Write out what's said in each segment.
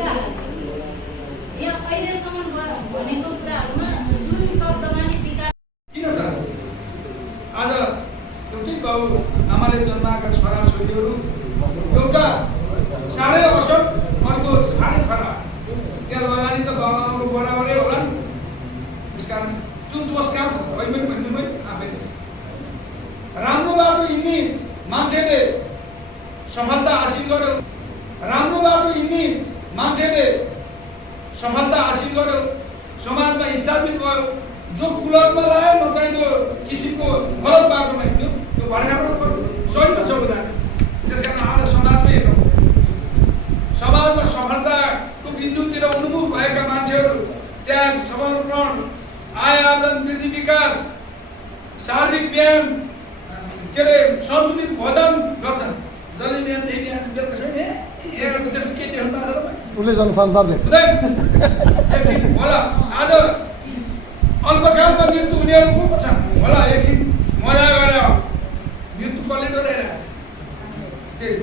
विकास यहाँ अहिलेसम्म भनेको कुराहरूमा जुन शब्दमा नि विकास किन त आज एउटै बाउ आमाले जन्माएका छोराछोरीहरू एउटा साह्रै असल अर्को साह्रै खराब त्यहाँ लगानी त बाबाआमाको बराबरै होला नि। त्यसकारण त्यो दोष कहाँ छ अहिले भन्नुमै आफैले छ। राम्रो बाटो हिँड्ने मान्छेले सफलता हासिल गर्यो, राम्रो बाटो हिँड्ने मान्छेले सफलता हासिल गर्यो, समाजमा स्थापित भयो। जो कुलतमा लायो नचाहिँदो किसिमको गलत बाटोमा हिँड्यो त्यो भर्खरबाट पर्यो सही छ उदाहरण। त्यसकारण आज समाजमै हेरौँ, समाजमा सफलताको बिन्दुतिर उन्मुख भएका मान्छेहरू त्याग, समर्पण, आय आर्जन, वृद्धि विकास, शारीरिक व्यायाम, के अरे सन्तुलित भोजन गर्छन्। जसले बिहानदेखि बिहान बेलुका छैन यहाँ त्यसको के देख्नु भएको छ उसले जनसञ्चार देख्छ एकछिन होला आज अल्पकालमा मृत्यु हुनेहरू को छन् होला एकछिन मजा गरेर मृत्यु कसले डराइरहेको छ त्यही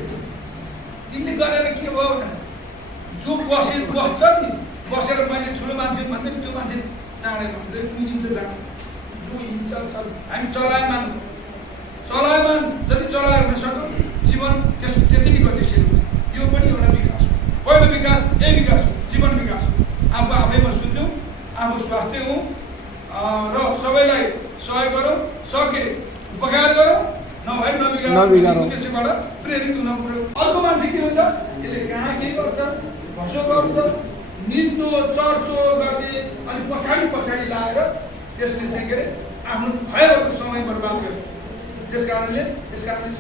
तिमीले गरेर के भयो भने जो बस्छ नि बसेर मैले ठुलो मान्छे भन्दै त्यो मान्छे चाँडै भन्दै कुदिन्छ जाने जो हिँड्छ हामी चलायमान जति चलायो भने सक्यो जीवन त्यसको त्यति नै गतिशील हुन्छ। यो पनि एउटा विकास हो, पहिलो विकास यही विकास हो, जीवन विकास हो। आफू आफैमा सुध्यौँ, आफू स्वास्थ्य हौँ र सबैलाई सहयोग गरौँ, सके उपकार गरौँ, नभए नबिगारौँ उद्देश्यबाट प्रेरित हुन पर्यो। अर्को मान्छे के हुन्छ यसले कहाँ के गर्छ भसो गर्छ निन्दो चर्चो गर्ने अनि पछाडि लाएर त्यसले चाहिँ के अरे आफ्नो भयभरको समय बर्बाद गर्यो। त्यस कारणले सकारात्मक